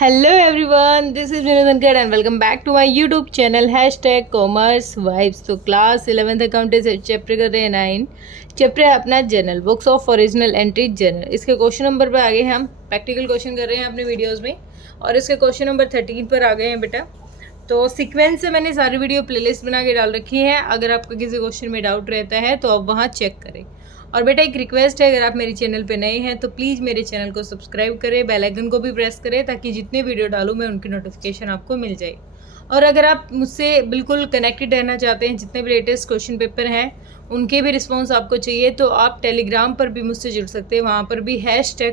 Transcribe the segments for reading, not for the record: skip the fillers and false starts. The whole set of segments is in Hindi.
Hello everyone, this is Vinod Ankar and welcome back to my YouTube channel #Commerce Vibes। तो क्लास 11th अकाउंटेंसी चैप्टर कर रहे हैं 9। चैप्टर है अपना journal, books of original entry journal. इसके क्वेश्चन नंबर पर आ गए हैं, हम प्रैक्टिकल क्वेश्चन कर रहे हैं अपने वीडियोज़ में और इसके क्वेश्चन नंबर 13 पर आ गए हैं बेटा। तो सीक्वेंस से मैंने सारी वीडियो प्लेलिस्ट बना के डाल रखी है, अगर आपका किसी क्वेश्चन में डाउट रहता है तो आप वहाँ चेक करें। और बेटा एक रिक्वेस्ट है, अगर आप मेरे चैनल पे नए हैं तो प्लीज़ मेरे चैनल को सब्सक्राइब करें, बेल आइकन को भी प्रेस करें ताकि जितने वीडियो डालूँ मैं उनकी नोटिफिकेशन आपको मिल जाए। और अगर आप मुझसे बिल्कुल कनेक्टेड रहना चाहते हैं, जितने भी लेटेस्ट क्वेश्चन पेपर हैं उनके भी रिस्पॉन्स आपको चाहिए, तो आप टेलीग्राम पर भी मुझसे जुड़ सकते हैं। वहाँ पर भी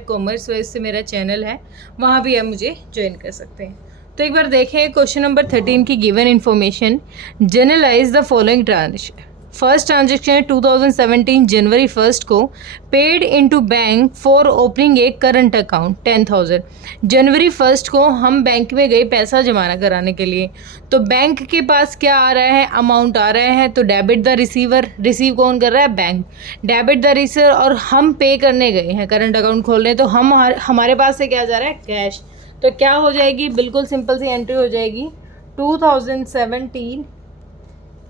#कॉमर्स वाइज से मेरा चैनल है, वहाँ भी आप मुझे ज्वाइन कर सकते हैं। तो एक बार देखें क्वेश्चन नंबर 13 की given information. Journalise the following transaction. First transaction है 2017 जनवरी 1 को paid into bank for opening a current account 10,000। जनवरी 1 को हम बैंक में गए पैसा जमा कराने के लिए, तो बैंक के पास क्या आ रहा है, अमाउंट आ रहा है। तो डेबिट द रिसीवर, रिसीव कौन कर रहा है, बैंक। डेबिट द रिसीवर, और हम पे करने गए हैं, करंट अकाउंट खोल रहे हैं, तो हमारे पास से क्या जा रहा है, कैश। तो क्या हो जाएगी, बिल्कुल सिंपल सी एंट्री हो जाएगी। 2017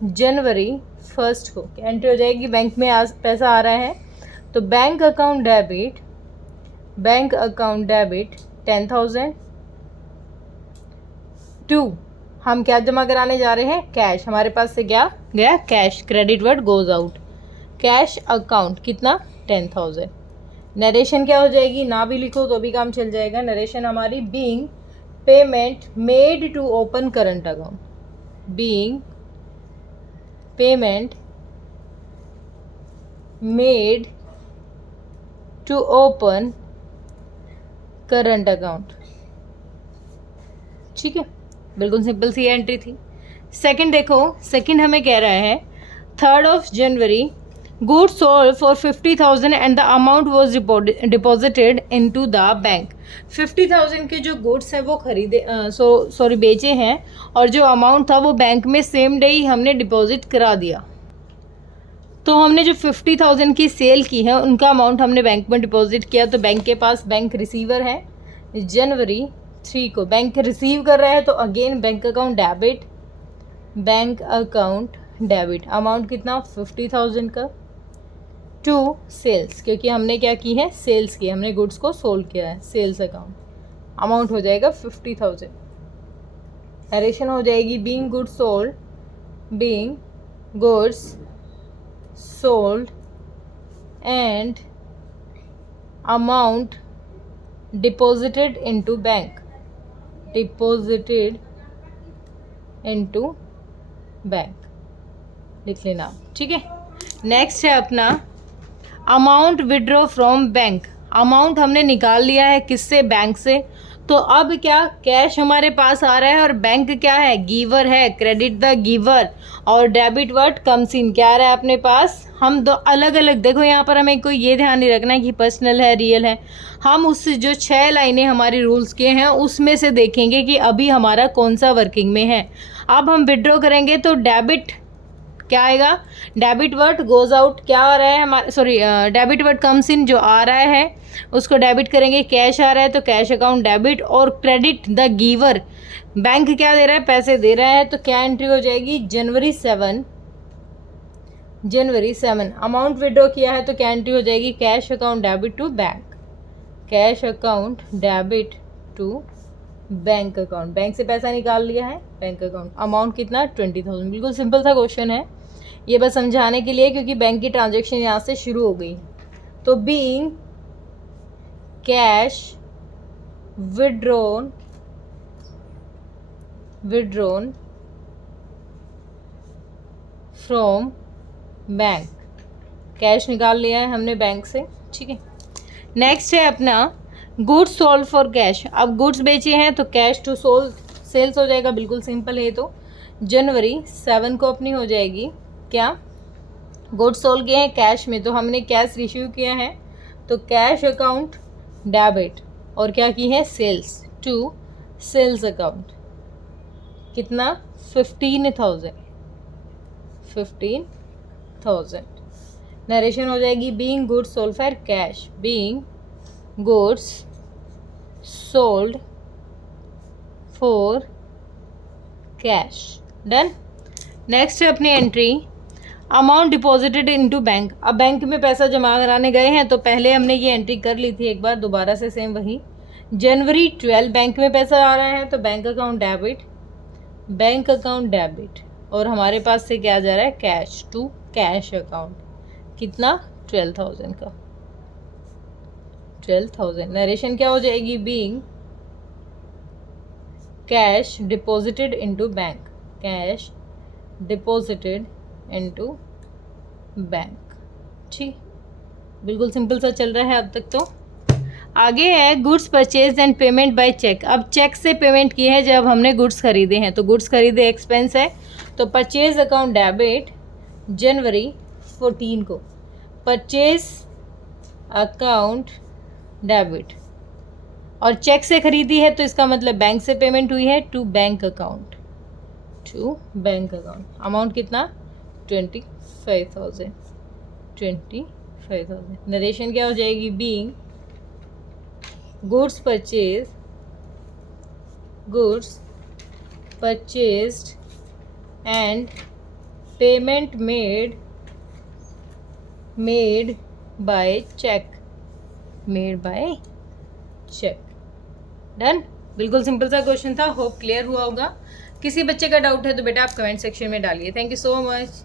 जनवरी 1 को एंट्री हो जाएगी, बैंक में पैसा आ रहा है। तो बैंक अकाउंट डेबिट 10,000 टू, हम क्या जमा कराने जा रहे हैं, कैश। हमारे पास से क्या गया, cash. Credit word goes out. Cash account कितना, 10,000। नरेशन क्या हो जाएगी, ना भी लिखो तो भी काम चल जाएगा। नरेशन हमारी being payment made to open current account, being payment made to open current account. ठीक है, बिल्कुल सिंपल सी एंट्री थी। सेकंड देखो, सेकंड हमें कह रहा है 3 January goods sold for 50,000 and the amount was deposited into the bank. 50,000 के जो गुड्स हैं वो बेचे हैं, और जो अमाउंट था वो बैंक में सेम डे ही हमने डिपॉजिट करा दिया। तो हमने जो 50,000 की सेल की है उनका अमाउंट हमने बैंक में डिपॉजिट किया, तो बैंक के पास बैंक रिसीवर है। जनवरी 3 को बैंक रिसीव कर रहा है, तो again bank account debit amount कितना, 50,000 का, टू सेल्स, क्योंकि हमने क्या की है, सेल्स की, हमने गुड्स को सोल्ड किया है। सेल्स अकाउंट अमाउंट हो जाएगा 50,000। नरेशन हो जाएगी being goods sold and amount deposited into bank, लिख लेना। ठीक है, नेक्स्ट है अपना amount withdraw from bank. Amount हमने निकाल लिया है, किससे, बैंक से। तो अब क्या, कैश हमारे पास आ रहा है और बैंक क्या है, गिवर है। क्रेडिट द गिवर, और डेबिट वर्ड कम्स इन, क्या आ रहा है अपने पास। हम दो अलग अलग, देखो यहाँ पर हमें कोई ये ध्यान नहीं रखना है कि पर्सनल है रियल है। हम उस जो 6 लाइनें हमारी रूल्स के हैं उसमें से देखेंगे कि अभी हमारा कौन सा वर्किंग में है। अब हम विड्रॉ करेंगे तो डेबिट क्या आएगा, डेबिट वर्ड गोज आउट, क्या आ रहा है हमारे, डेबिट वर्ड कम्स इन, जो आ रहा है उसको डेबिट करेंगे। कैश आ रहा है तो कैश अकाउंट डेबिट, और क्रेडिट द गिवर, बैंक क्या दे रहा है, पैसे दे रहा है। तो क्या एंट्री हो जाएगी, जनवरी 7 अमाउंट विड्रॉ किया है, तो क्या एंट्री हो जाएगी, cash account debit to bank, cash account debit to bank account. Bank से पैसा निकाल लिया है, बैंक अकाउंट। अमाउंट कितना, 20,000। बिल्कुल सिंपल सा क्वेश्चन है, ये बस समझाने के लिए, क्योंकि बैंक की ट्रांजैक्शन यहाँ से शुरू हो गई। तो being cash withdrawn from bank, cash निकाल लिया है हमने बैंक से। ठीक है, नेक्स्ट है अपना गुड्स सोल्ड फॉर कैश। अब गुड्स बेचे हैं तो कैश टू सेल्स हो जाएगा, बिल्कुल सिंपल है। तो जनवरी 7 को अपनी हो जाएगी क्या, गुड्स सोल्ड किए हैं कैश में, तो हमने कैश रिसीव किया है, तो कैश अकाउंट डेबिट, और क्या की है, सेल्स टू सेल्स अकाउंट, कितना, 15,000। नरेशन हो जाएगी being goods sold for cash, being goods sold for cash. Done. Next है अपनी entry, amount deposited into bank. अब बैंक में पैसा जमा कराने गए हैं तो पहले हमने ये एंट्री कर ली थी एक बार, दोबारा से सेम वही। जनवरी 12 बैंक में पैसा आ रहा है तो bank account debit, bank account debit, और हमारे पास से क्या जा रहा है, कैश टू कैश अकाउंट। कितना, 12,000 का, 12,000। नरेशन क्या हो जाएगी, being cash deposited into bank, cash deposited into bank. ठीक, बिल्कुल सिंपल सा चल रहा है अब तक। तो आगे है goods purchase and payment by cheque. अब चेक से पेमेंट की है जब हमने गुड्स खरीदे हैं, तो गुड्स खरीदे एक्सपेंस है, तो परचेज अकाउंट डेबिट जनवरी 14 को, परचेज अकाउंट डेबिट, और चेक से खरीदी है तो इसका मतलब बैंक से पेमेंट हुई है, to bank account, to bank account. Amount कितना, 25,000, 25,000। नरेशन क्या हो जाएगी, being goods purchased and payment made by cheque, done. बिल्कुल सिंपल सा क्वेश्चन था, होप क्लियर हुआ होगा। किसी बच्चे का डाउट है तो बेटा आप कमेंट सेक्शन में डालिए। Thank you so much.